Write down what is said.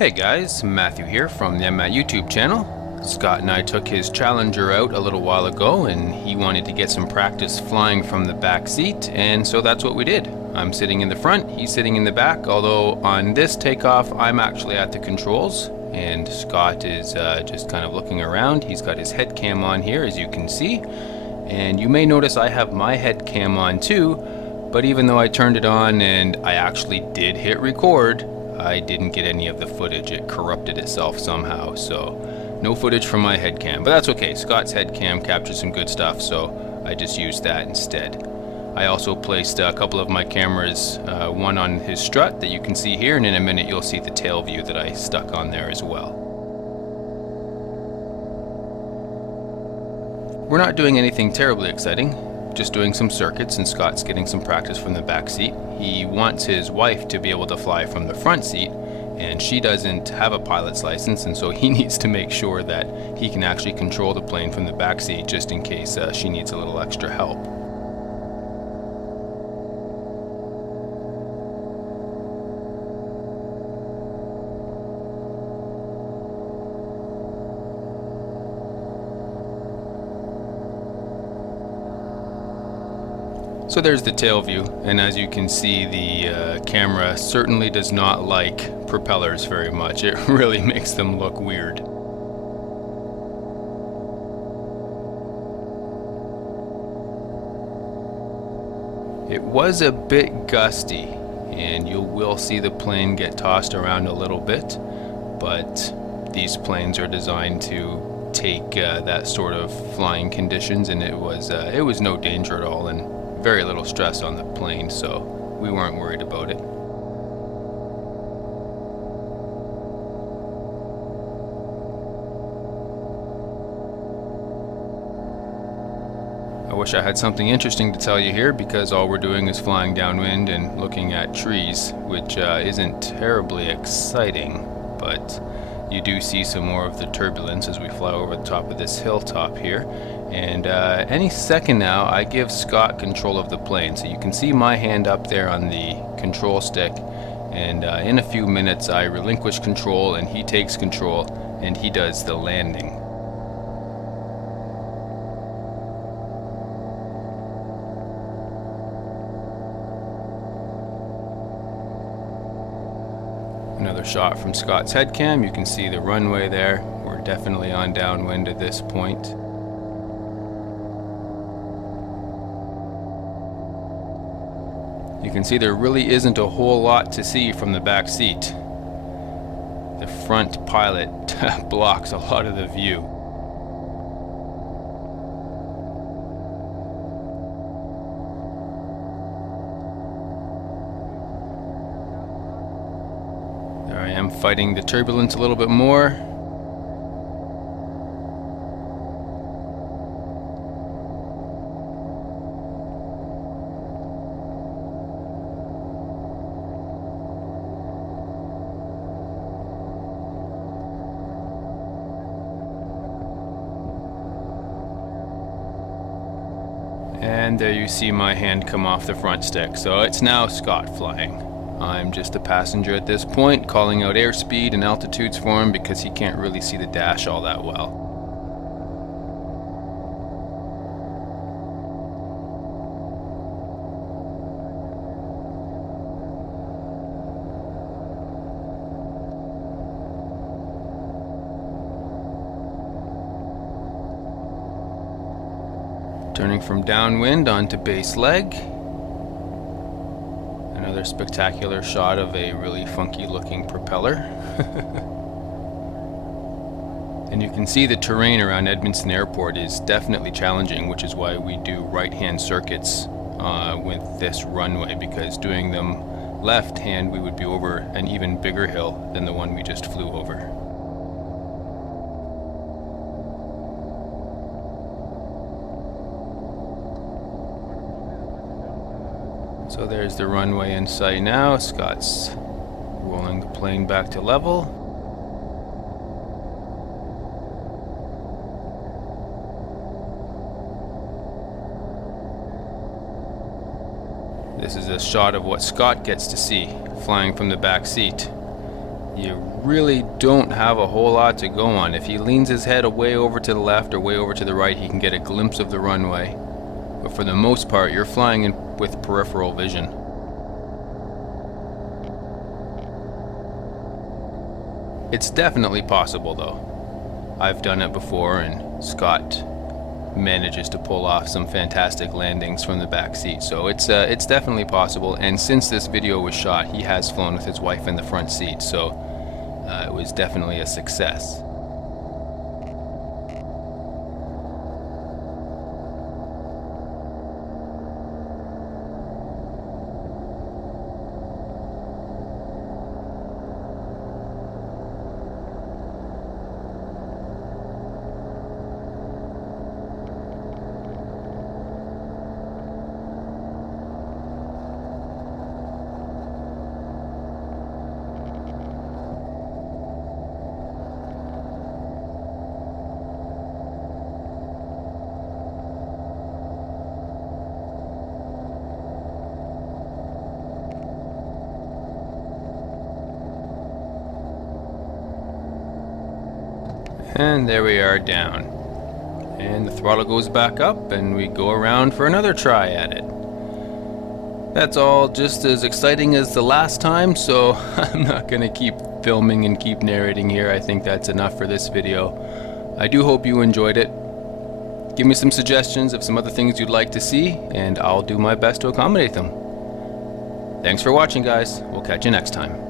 Hey guys, Matthew here from the mmatt YouTube channel. Scott and I took his Challenger out a little while ago and he wanted to get some practice flying from the back seat, and so that's what we did. I'm sitting in the front, he's sitting in the back, although on this takeoff I'm actually at the controls and Scott is just kind of looking around. He's got his head cam on here, as you can see, and you may notice I have my head cam on too, but even though I turned it on and I actually did hit record, I didn't get any of the footage. It corrupted itself somehow, so no footage from my head cam, but that's okay. Scott's head cam captured some good stuff, so I just used that instead. I also placed a couple of my cameras, one on his strut that you can see here, and in a minute you'll see the tail view that I stuck on there as well. We're not doing anything terribly exciting, just doing some circuits, and Scott's getting some practice from the back seat. He wants his wife to be able to fly from the front seat, and she doesn't have a pilot's license, and so he needs to make sure that he can actually control the plane from the back seat just in case she needs a little extra help. So there's the tail view, and as you can see, the camera certainly does not like propellers very much. It really makes them look weird. It was a bit gusty, and you will see the plane get tossed around a little bit, but these planes are designed to take that sort of flying conditions, and it was no danger at all, and very little stress on the plane, so we weren't worried about it. I wish I had something interesting to tell you here, because all we're doing is flying downwind and looking at trees, which isn't terribly exciting, but you do see some more of the turbulence as we fly over the top of this hilltop here. And any second now I give Scott control of the plane, so you can see my hand up there on the control stick, and in a few minutes I relinquish control and he takes control and he does the landing. Another shot from Scott's head cam. You can see the runway there. We're definitely on downwind at this point. You can see there really isn't a whole lot to see from the back seat. The front pilot blocks a lot of the view. There I am fighting the turbulence a little bit more. And there you see my hand come off the front stick. So it's now Scott flying. I'm just a passenger at this point, calling out airspeed and altitudes for him because he can't really see the dash all that well. Turning from downwind onto base leg. Another spectacular shot of a really funky looking propeller. And you can see the terrain around Edmonton Airport is definitely challenging, which is why we do right-hand circuits with this runway, because doing them left-hand we would be over an even bigger hill than the one we just flew over. So there's the runway in sight now. Scott's rolling the plane back to level. This is a shot of what Scott gets to see flying from the back seat. you really don't have a whole lot to go on. If he leans his head way over to the left or way over to the right, he can get a glimpse of the runway. But for the most part, you're flying in with peripheral vision. It's definitely possible though. I've done it before, and Scott manages to pull off some fantastic landings from the back seat. So it's definitely possible, and since this video was shot, he has flown with his wife in the front seat, so it was definitely a success. And there we are down. And the throttle goes back up and we go around for another try at it. That's all just as exciting as the last time, so I'm not going to keep filming and keep narrating here. I think that's enough for this video. I do hope you enjoyed it. Give me some suggestions of some other things you'd like to see, and I'll do my best to accommodate them. Thanks for watching, guys. We'll catch you next time.